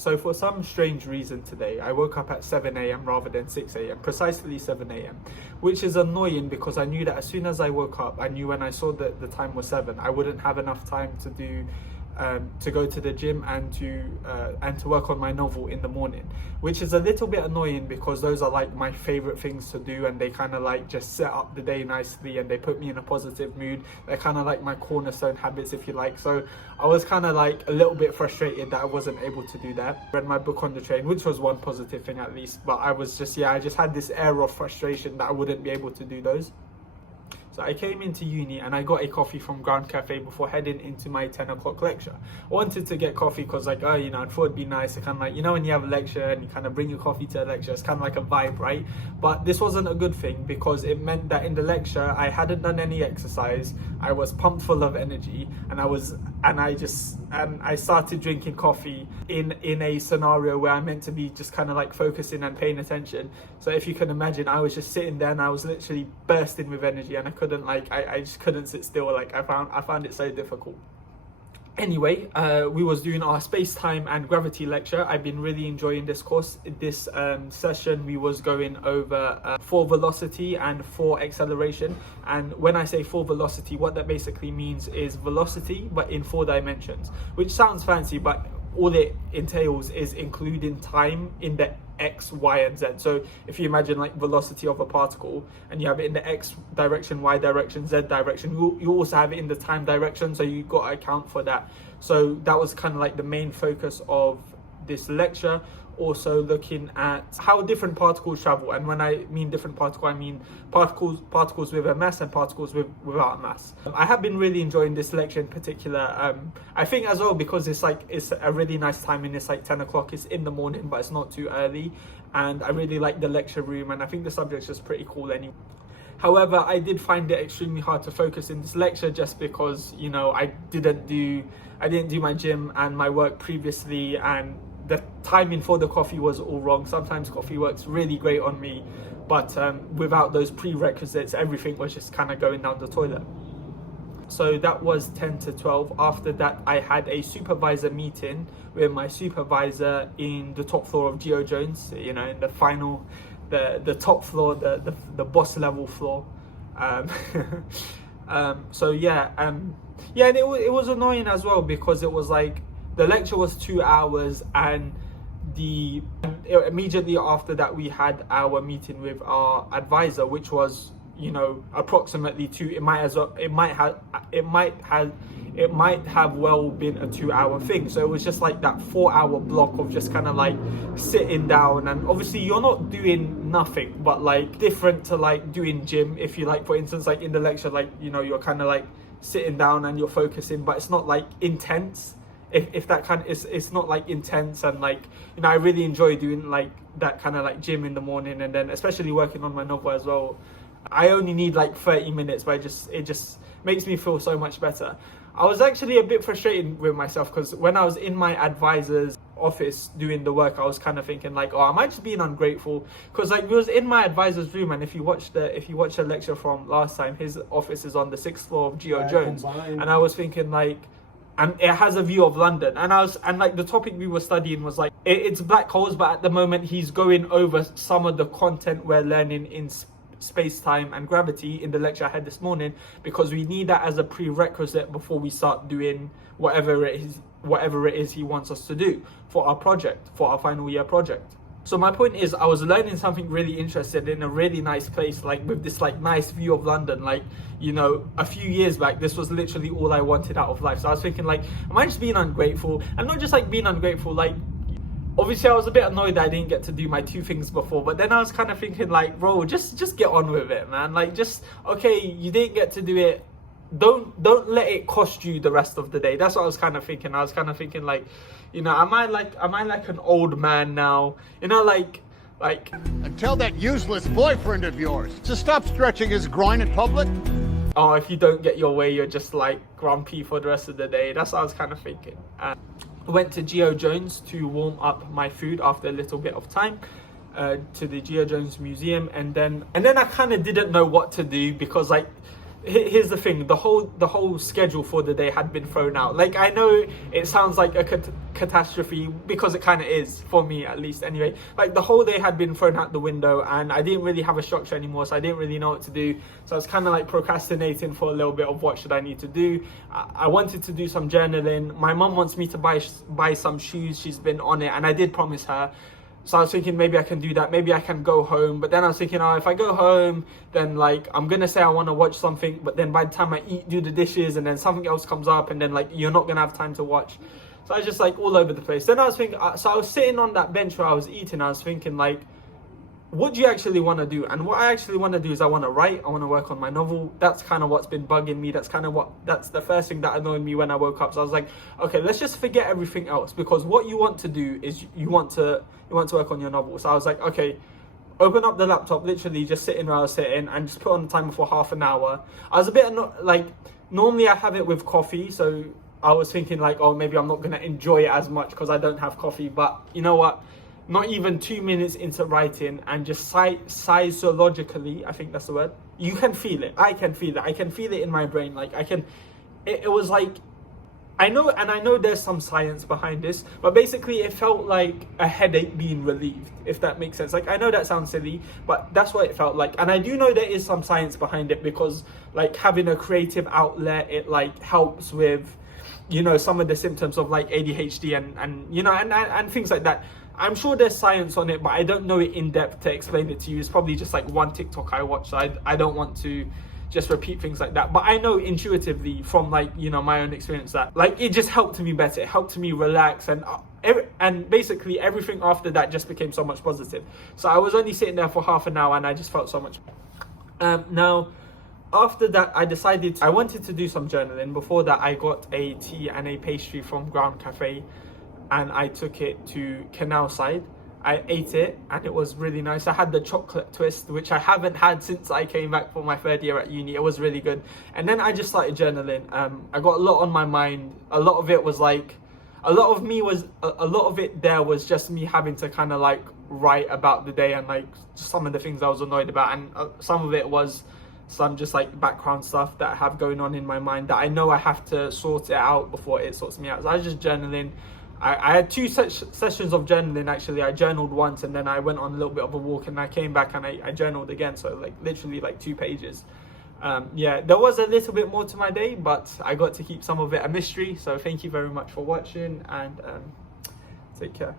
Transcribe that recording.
So for some strange reason today, I woke up at 7 a.m. rather than 6 a.m., precisely 7 a.m., which is annoying because I knew that as soon as I woke up, I knew when I saw that the time was 7, I wouldn't have enough time to do to go to the gym and to work on my novel in the morning, which is a little bit annoying because those are like my favorite things to do, and they kind of like just set up the day nicely and they put me in a positive mood. They're kind of like my cornerstone habits, if you like. So I was kind of like a little bit frustrated that I wasn't able to do that. Read my book on the train, which was one positive thing at least, but I was just, I just had this air of frustration that I wouldn't be able to do those. So I came into uni and I got a coffee from Grand Cafe before heading into my 10 o'clock lecture. I wanted to get coffee because I thought it'd be nice to kind of like, when you have a lecture and you kind of bring your coffee to a lecture, it's kind of like a vibe, right? But this wasn't a good thing because it meant that in the lecture, I hadn't done any exercise. I was pumped full of energy and I started drinking coffee in a scenario where I meant to be just kind of like focusing and paying attention. So if you can imagine, I was just sitting there and I was literally bursting with energy and I just couldn't sit still. Like I found it so difficult. Anyway, we was doing our space-time and gravity lecture. I've been really enjoying this course. This session, we was going over 4 velocity and 4 acceleration. And when I say 4 velocity, what that basically means is velocity, but in 4 dimensions, which sounds fancy, but all it entails is including time in the X, Y, and Z. So if you imagine like velocity of a particle and you have it in the X direction, Y direction, Z direction, you also have it in the time direction. So you've got to account for that. So that was kind of like the main focus of this lecture. Also looking at how different particles travel, and when I mean different particle, I mean particles with a mass and particles without a mass. I have been really enjoying this lecture in particular. I think as well because it's a really nice time, and it's like 10 o'clock. It's in the morning, but it's not too early, and I really like the lecture room, and I think the subject's just pretty cool anyway. However, I did find it extremely hard to focus in this lecture just because I didn't do my gym and my work previously, and the timing for the coffee was all wrong. Sometimes coffee works really great on me, but without those prerequisites, everything was just kind of going down the toilet. So that was 10 to 12. After that, I had a supervisor meeting with my supervisor in the top floor of Geo Jones, in the top floor, the boss level floor. And it was annoying as well because it was like, the lecture was 2 hours, and immediately after that we had our meeting with our advisor, which was approximately 2. It might have well been a 2-hour thing. So it was just like that 4-hour block of just kind of like sitting down, and obviously you're not doing nothing, but like different to like doing gym. If you like, for instance, like in the lecture, like you're kind of like sitting down and you're focusing, but it's not like intense. If that kind of, it's not like intense, and like I really enjoy doing like that kind of like gym in the morning, and then especially working on my novel as well. I only need like 30 minutes, but it just makes me feel so much better. I was actually a bit frustrated with myself because when I was in my advisor's office doing the work, I was kind of thinking like, oh, am I just being ungrateful? Because like we was in my advisor's room, and if you watch the lecture from last time, his office is on the 6th floor of Geo Jones, and I was thinking like, and it has a view of London, and like the topic we were studying was like it's black holes, but at the moment he's going over some of the content we're learning in space-time and gravity in the lecture I had this morning, because we need that as a prerequisite before we start doing whatever it is he wants us to do for our final year project. So my point is, I was learning something really interesting in a really nice place, like with this like nice view of London. Like, a few years back, this was literally all I wanted out of life. So I was thinking like, am I just being ungrateful? And not just like being ungrateful, like obviously I was a bit annoyed that I didn't get to do my 2 things before, but then I was kind of thinking like, bro, just get on with it, man. Like, just, okay, you didn't get to do it. Don't let it cost you the rest of the day. That's what I was kind of thinking. I was kind of thinking like, am I like an old man now? Like. And tell that useless boyfriend of yours to stop stretching his groin in public. Oh, if you don't get your way, you're just like grumpy for the rest of the day. That's what I was kind of thinking. I went to Geo Jones to warm up my food after a little bit of time. To the Geo Jones Museum, and then I kind of didn't know what to do because like here's the thing, the whole schedule for the day had been thrown out. Like, I know it sounds like a catastrophe, because it kind of is, for me at least anyway. Like, the whole day had been thrown out the window, and I didn't really have a structure anymore, so I didn't really know what to do. So I was kind of like procrastinating for a little bit of what should I need to do. I wanted to do some journaling. My mum wants me to buy some shoes. She's been on it, and I did promise her. So I was thinking maybe I can do that, maybe I can go home. But then I was thinking, oh, if I go home, then like I'm gonna say I want to watch something, but then by the time I eat, do the dishes, and then something else comes up, and then like you're not gonna have time to watch. So I was just like all over the place. Then I was thinking, so I was sitting on that bench where I was eating, I was thinking like, what do you actually want to do? And what I actually want to do is I want to write, I want to work on my novel. That's kind of what's been bugging me. That's the first thing that annoyed me when I woke up. So I was like, okay, let's just forget everything else, because what you want to do is you want to work on your novel. So I was like, okay, open up the laptop, literally just sitting where I was sitting, and just put on the timer for half an hour. I was a bit like, normally I have it with coffee, so I was thinking like, oh, maybe I'm not going to enjoy it as much because I don't have coffee. But you know what? Not even 2 minutes into writing, and just psychologically, I think that's the word, you can feel it. I can feel it. I can feel it in my brain. Like it was like, I know there's some science behind this, but basically it felt like a headache being relieved, if that makes sense. Like, I know that sounds silly, but that's what it felt like. And I do know there is some science behind it, because like having a creative outlet, it like helps with, you know, some of the symptoms of like ADHD and you know, and things like that. I'm sure there's science on it, but I don't know it in depth to explain it to you. It's probably just like one TikTok I watched. So I don't want to just repeat things like that. But I know intuitively from like, you know, my own experience that like it just helped me better. It helped me relax, and basically everything after that just became so much positive. So I was only sitting there for half an hour, and I just felt so much. Now, after that, I decided I wanted to do some journaling. Before that, I got a tea and a pastry from Ground Cafe, and I took it to Canal Side. I ate it, and it was really nice. I had the chocolate twist, which I haven't had since I came back for my third year at uni. It was really good. And then I just started journaling. I got a lot on my mind. A lot of it was like, a lot of it there was just me having to kind of like write about the day and like some of the things I was annoyed about. And some of it was some just like background stuff that I have going on in my mind that I know I have to sort it out before it sorts me out. So I was just journaling. I had two sessions of journaling actually. I journaled once, and then I went on a little bit of a walk, and I came back and I journaled again. So like literally like 2 pages. Yeah, there was a little bit more to my day, but I got to keep some of it a mystery. So thank you very much for watching, and take care.